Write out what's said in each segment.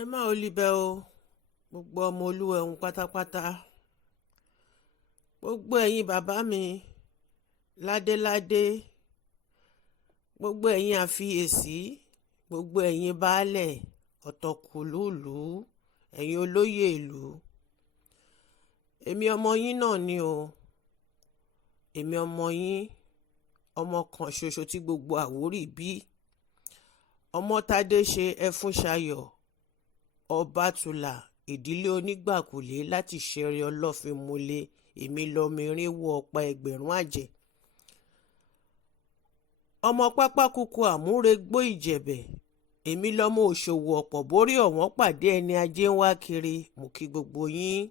ẹ má ò libẹ̀ o gbogbo ọmọ olúwa ẹ̀hún pátápátá gbogbo ẹ̀yin bàbá mi ládéládé gbogbo ẹ̀yin àfiyèsí gbogbo ẹ̀yin baálẹ̀ ọ̀tọ̀kùlúùlú ẹ̀yin olóyè ìlú èmi ọmọ yín náà ni o èmi ọmọ yín ọmọ kan ṣoṣo tí gbogbo Àwórì bí ọmọ tádé ṣe ẹfúnṣayọ̀ ọbátúlà ìdílé onígbàkulé láti ṣeré ọlọ́fin múlẹ̀ èmi lọ́mọ irinwó ọ̀pá ẹgbẹ̀rún àjẹ́ ọmọ pápákúkú àmúregbó ìjẹ̀bẹ̀ èmi lọ́mọ òṣòwò ọ̀pọ̀ borí ọ̀wọ́n pàdé ẹni ajé ń wá kiri mo kí gbogbo yín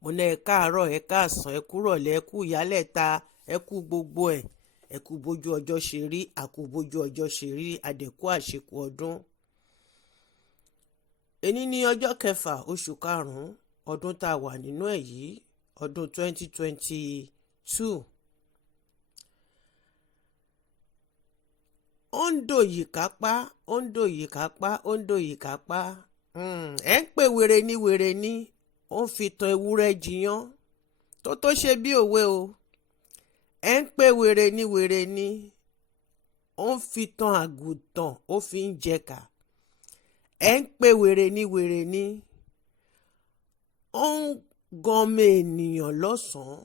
mo ní ẹ káàárọ̀ ẹ káàsán ẹ kúrọ̀lẹ́ ẹ kú ìyálẹ̀ta ẹ kú gbogbo ẹ kú bójú ọjọ́ ṣe rí àkú bójú ọjọ́ ṣe rí àdẹ̀kú àṣekù ọdún. Èní ní ọjọ́ kẹfà oṣù karùn-ún ọdún tá a wà nínú ẹ̀ yìí ọdún 2022. ó ń dòyì kápá ó ń dòyì kápá ó ń dòyì kápá ẹ̀ ń pè wèrè ní ó ń fi tan ewúrẹ́ jiyán tó ṣe bí òwe o ẹ̀ ń pè wèrè ní ó ń fi tan àgùntàn ó fi ń jẹ̀ka ẹ̀ ń pè wèrè ní ó ń gọmọ ènìyàn lọ́sàn-án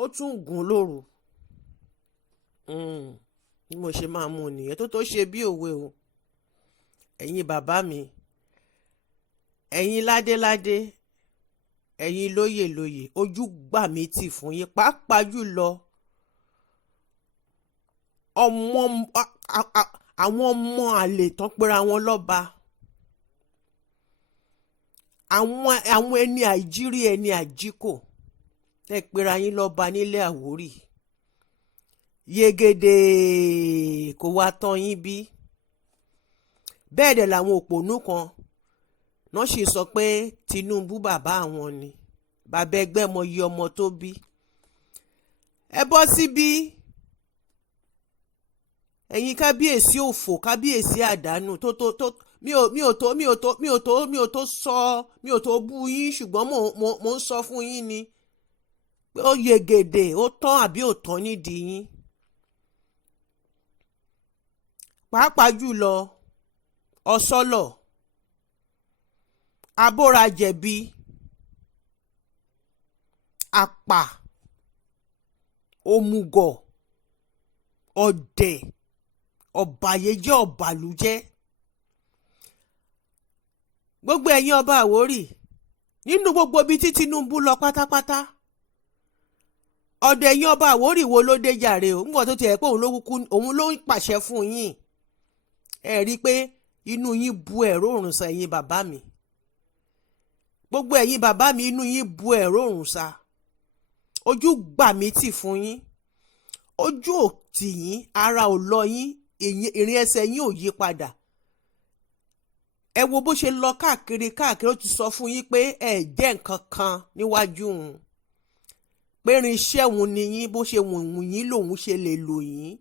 ó tún gùn lóru bí mo ṣe máa mú nìyẹn tó ṣe bí òwe o ẹ̀yin bàbá mi ẹ̀yin ládéládé ẹ̀yin lóyè ojú gbà mí tì fún yín pàápàá jùlọ àwọn ọmọ àlè tán pera wọn lọ́ba àwọn ẹni àìjírí ẹni àjíkò tẹ́ pera yín lọ́ba nílé Àwórì yegede kò wá tán yín bí bẹ́ẹ̀ dẹ̀ làwọn òpònú kan náà sì sọ pé Tinubu bàbá àwọn ni bàbá ẹgbẹ́ mọ iye ọmọ tó bí ẹ bọ́ síbí ẹ̀yin kábíyèsí òfò kábíyèsí àdánù mi ò tó bú yín ṣùgbọ́n mo ń sọ fún yín ni pé ó yegede ó tán àbí ò tán nídìí yín pàápàá jùlọ Osolo abórajẹ̀bi àpà òmùgọ̀ ọ̀dẹ̀ ọ̀bàyéjẹ́ ọ̀bàlújẹ́ gbogbo ẹ̀yin ọba Àwórì nínú gbogbo ibi tí Tinubu lọ pátápátá ọ̀dọ̀ ẹ̀yin ọba Àwórì wo ló dé jàre o nígbà tó ti ẹ̀ pé òun ló ń pàṣẹ fún yín ẹ rí i pé inú yín bu ẹ̀rọ òrùn sa ẹ̀yin bàbá mi gbogbo ẹ̀yin bàbá mi inú yín bu ẹ̀rọ òrùn sa ojú gbà mí tì fún yín ojú ò tì yín ara ò lọ yín ìrìn ẹsẹ̀ yín ò yí padà ẹ wo bó ṣe lọ káàkiri ó ti sọ fún yín pé ẹ jẹ́ nǹkan kan níwájú òun pé irinṣẹ́ òun ni yín bó ṣe wù yín lòun ṣe lè lò yín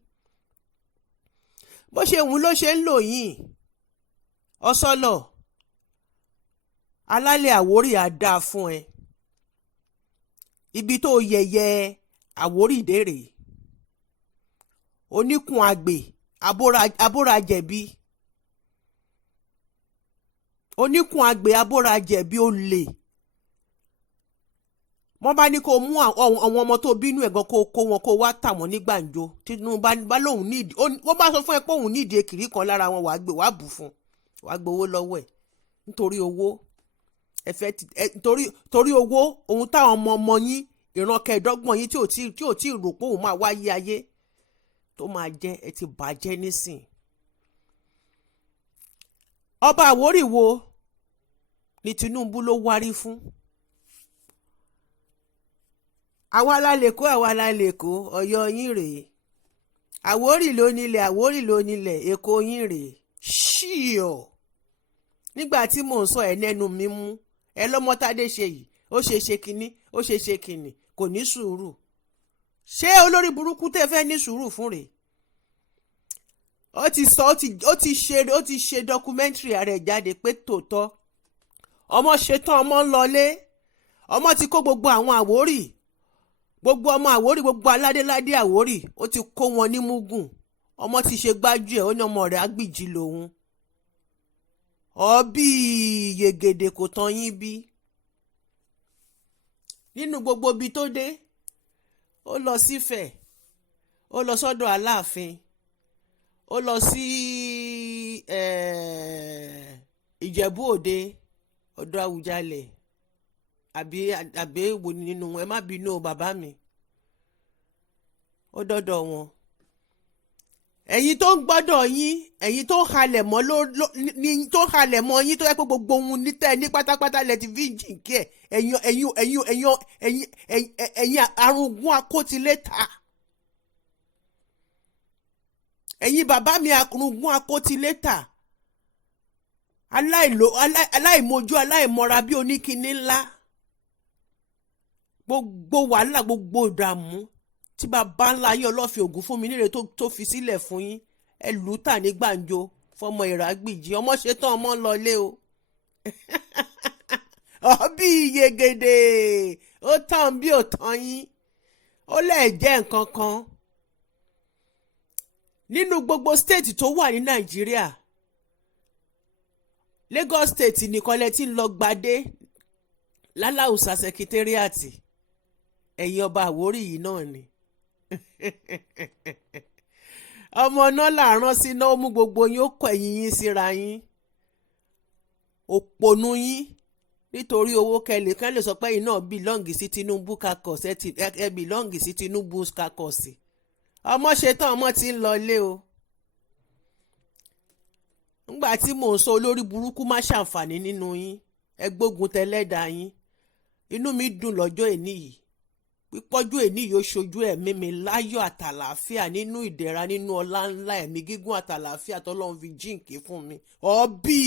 bó ṣe wù ló ṣe ń lò yín Osolo Alale Àwórì á dáa fún ẹ ibi tó yẹ̀yẹ́ Àwórì dèrè oníkun àgbè abórajẹ̀bi oníkun àgbè abórajẹ̀bi olè wọ́n bá ní kó mú àwọn ọmọ tó bínú ẹ̀gàn kó wọn kó wá tà wọ́n ní gbàǹjo Tinubu bá lóun nídìí wọ́n bá sọ fún ẹ pé òun nídìí èkìrí kan lára wọn wàá bù fún wàá gbowó lọ́wọ́ ẹ̀ nítorí owó torí owó ohun táwọn ọmọ yín ìran kẹẹ̀ẹ́dọ́gbọ̀n yín tí ò tí ì rò pé òun máa wáyé ayé tó máa jẹ́ ẹ ti bàjẹ́ nísìn ọba Àwórì wo ni Tinubu ló wárí fún àwa la lè kó Ọ̀yọ́ yín rèé Àwórì ló nílẹ̀ Èkó yín rèé ṣíọ nígbà tí mò ń sọ ẹ nẹnu mi mú ẹ lọ́mọ́tádé ṣe yìí ó ṣe kínní kò ní sùúrù ṣé olórí burúkú tẹ́ fẹ́ ní sùúrù fún rèé ó ti sọ ó ti ṣe documentary rẹ̀ jáde pé tòótọ́ ọmọ ṣetán ọmọ ń lọlé, ọmọ ti kó gbogbo àwọn Àwórì, gbogbo ọmọ Àwórì, gbogbo aládéládé Àwórì ó ti kó wọn ní mugun. Ọmọ ti ṣe gbájú ẹ̀, ó ní ọmọ rẹ̀ Agbìjí lòun. Ọbí yegede kò tán yín bí. Nínú gbogbo ibi tó dé, ó lọ sífẹ̀, ó lọ sọ́dọ̀ Aláàfin, ó lọ sí Ìjẹ̀bú Òde, ọ̀dọ̀ Àwùjalẹ̀, àbí èwo nínú wọn, ẹ má bínú o bàbá mi, ó dọ́dọ̀ wọn. Ẹ̀yin tó ń gbọ́dọ̀ yín, ẹ̀yin tó ń halẹ̀ mọ́ tó ń halẹ̀ mọ́ yín tó yẹ pé gbogbo ohun nítẹ̀ ní pátápátá lẹ ti fi jìnkí ẹ̀, ẹ̀yin arúgún akótiléta, ẹ̀yin bàbá mi arúgún akótiléta, aláìmojú aláìmọra bí oníkiní ńlá, gbogbo wàhálà gbogbo ìdààmú tí bàbá ńlá yín Ọlọ́fin Ògún fún mi níre tó fi sílẹ̀ fún yín, ẹ lù ú tà ní gbàǹjo fọmọ Ìrágbìjí. Ọmọ ṣetán ọmọ ń lọlé o. Ọbí yegede ó tán bí ò tán yín, ó lẹ́ẹ̀jẹ́ nǹkan kan. Nínú gbogbo state tó wà ní Nàìjíríà, Lagos state nìkan lẹ ti ń lọ gbadé lálàùsà sẹkítẹ́rìàtì, ẹ̀yin ọba Àwórì yìí náà ni. Ọmọ náà làárọ̀ síná, ó mú gbogbo yín, ó kọ ẹ̀yìn yín síra yín, òpònú yín, nítorí owó kẹlẹ̀ kan lè sọ pé yín náà bìlọ́ǹgì sí Tinubu kakọ̀sì, ẹ bìlọ́ǹgì sí Tinubu kakọ̀sì. Ọmọ ṣetán ọmọ ti ń lọlé o. Ńgbà tí mò ń sọ olórí burúkú má ṣàǹfààní nínú yín, ẹ gbógun tẹlẹ́dà yín. Inú mi dùn lọ́jọ́ èní yìí, pípọ́jú èní yìí ó ṣojú ẹ̀mí mi láyọ̀ àtàlàáfíà, nínú ìdẹ̀ra, nínú ọlá ńlá, ẹ̀mí gígùn àtàlàáfíà tọ́lọ́run fi jíǹkí fún mi. Ọbí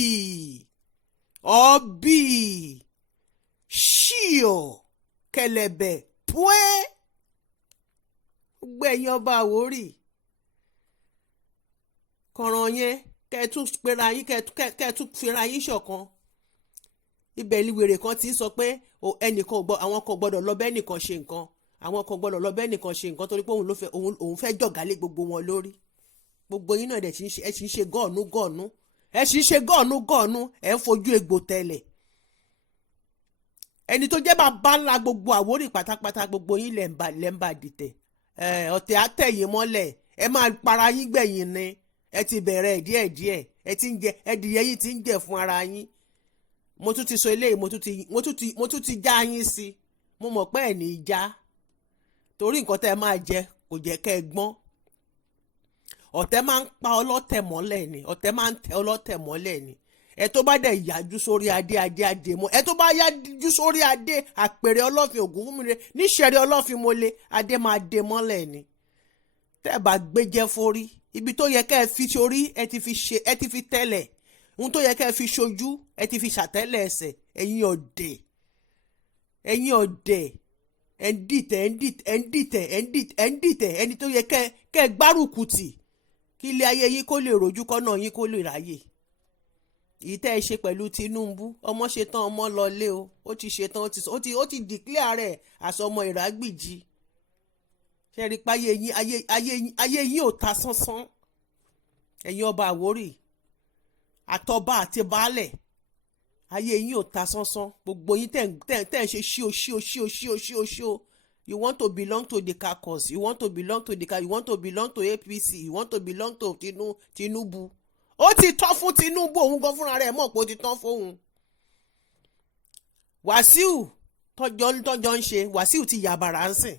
ṣíò kẹlẹ̀bẹ̀ púẹ́, gbẹ̀yìn ọba Àwórì kọ̀ràn yẹn kẹ́ẹ̀tún pera yín, kẹ́ẹ̀tún fira yín ṣọ̀kan. Ibẹ̀ ni wèrè kan ti ń sọ pé àwọn kan gbọ́dọ̀ lọ bẹ́ẹ̀ nìkan ṣe nǹkan, àwọn kan gbọ́dọ̀ lọ bẹ́ẹ̀ nìkan ṣe nǹkan torí pé òun fẹ́ jọ̀gálé gbogbo wọn lórí. Gbogbo yín náà ẹ sì ń ṣe gọ́ọ̀nù, ẹ sì ń ṣe gọ́ọ̀nù, ẹ ń fojú egbò tẹ̀lẹ̀. Ẹni tó jẹ́ bàbá ńlá gbogbo Àwórì pátápátá, gbogbo yín lẹ̀ ń bà dìtẹ̀. Ọ̀tẹ̀ àtẹ̀yìn mọ́lẹ̀, ẹ máa para yín gbẹ̀yìn ni. Ẹ ti bẹ̀rẹ̀ díẹ̀díẹ̀, ẹ ti ń jẹ, ẹdìyẹ yín ti ń jẹ fún ara yín. Mo tún ti sọ eléyìí, mo tún ti já yín sí. Mo mọ̀ pé ẹ̀ ní í já, torí nǹkan tẹ́ ẹ máa jẹ kò jẹ́ kẹ́ ẹ gbọ́n. Ọ̀tẹ̀ máa ń pa ọlọ́tẹ̀ mọ́lẹ̀ ni, ọ̀tẹ̀ máa ń tẹ ọlọ́tẹ̀ mọ́lẹ̀ ni. Ẹ tó bá dẹ̀ yájú sórí adé mọ́, ẹ tó bá yájú sórí adé àpèrè Ọlọ́fin Ògún fún mi rẹ níṣẹ̀rí Ọlọ́fin mo lé adé máa dé mọ́lẹ̀ ni. Tẹ́ ẹ bá gbéjẹ́ forí, ibi tó yẹ kẹ́ ẹ fi sórí ẹ ti fi tẹ́lẹ̀, ohun tó yẹ kẹ́ ẹ fi ṣojú ẹ ti fi ṣàtẹ́lẹ̀ ẹsẹ̀. Ẹ̀yin ọ̀dẹ̀, ẹ̀ ń dìtẹ̀, ẹni tó yẹ kẹ́ ẹ gbárùkù tì kí ilé ayé yín kó lè rojú, kọ́nà yín kó lè ráyè. Èyí tẹ́ ẹ ṣe pẹ̀lú Tinubu, ọmọ ṣetán ọmọ lọlé o, ó ti ṣetán, ó ti declare rẹ̀ àsọmọ Ìrágbìjí. Ṣé rí pa ayé yín ò ta sánsán. Ẹ̀yin ọba Àwórì àtọba àti baálẹ̀, ayé yín ò ta sánsán. Gbogbo yín tẹ̀ ń ṣe ṣíò. You want to belong to the caucus, you want to belong to APC, you want to belong to Tinubu. Ó ti tán fún Tinubu, òun gan fúnra rẹ̀ mọ̀ pé ó ti tán fóun. Wàsíù tọ́jọ́ ń ṣe, Wàsíù ti yàbàrà ń sìn.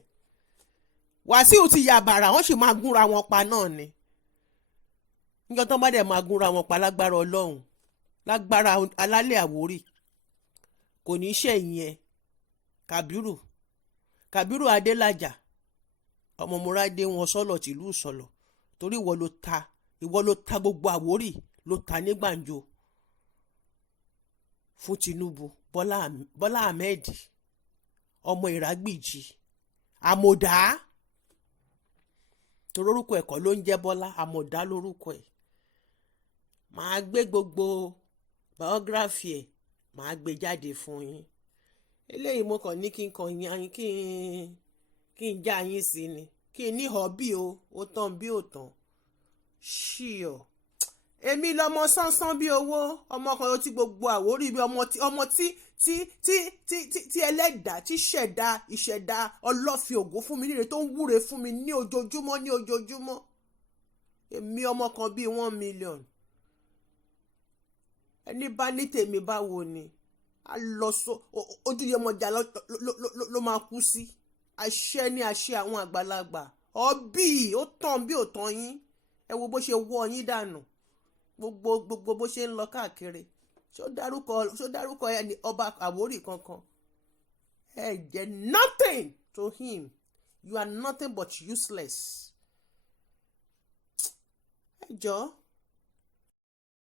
Wàsíù ti yàbàrà, wọ́n sì máa gúnra wọn pa náà ni. Níjọ́ tán bá dẹ̀ máa gúnra wọn pa lágbára Ọlọ́run, lágbára alálẹ̀ Àwórì, kò ní ṣẹ̀yìn ẹ̀. Kabiru Adelaja, ọmọ Múradé wọn sọ́lọ̀ tìlú Osolo, torí ìwọ ló ta gbogbo Àwórì, ló ta ní gbàǹjo fún Tinubu. Bọ́lá Ahmed ọmọ Ìrágbìjí, àmọ̀dá, torí orúkọ ẹ̀kọ́ ló ń jẹ́ Bọ́lá, àmọ̀dá lórúkọ ẹ̀. màá gbé gbogbo biography ẹ̀ màá gbé jáde fún yín. Eléyìí mo kàn ní kí n kàn yan yín kí n já yín sí ni kí n ní hobby o ó tán bí ó tán ṣíọ. Èmi lọmọ sánsán bí owó, ọmọ kan tí gbogbo Àwórì bí ọmọ tí ẹlẹ́dàá tí ìṣẹ̀dá ọlọ́fin ògo fún mi níre tó ń wúre fún mi ní ojoojúmọ́. Èmi ọmọ kan bíi 1 million. Ẹni bá ní tèmi báwo ni a lọ ojúyẹmọjà ló máa kú sí. Àṣẹ ní àṣẹ àwọn àgbàlagbà. Ọbí ó tán bí ó tán yín. Ẹ wo bó ṣe wọ́ yín dànù. Gbogbo bó ṣe ń lọ káàkiri. Ṣó dárúkọ ẹni ọba Àwórì kankan. Ẹ jẹ́ nothing to him. You are nothing but useless. Ẹ jọ̀ọ́.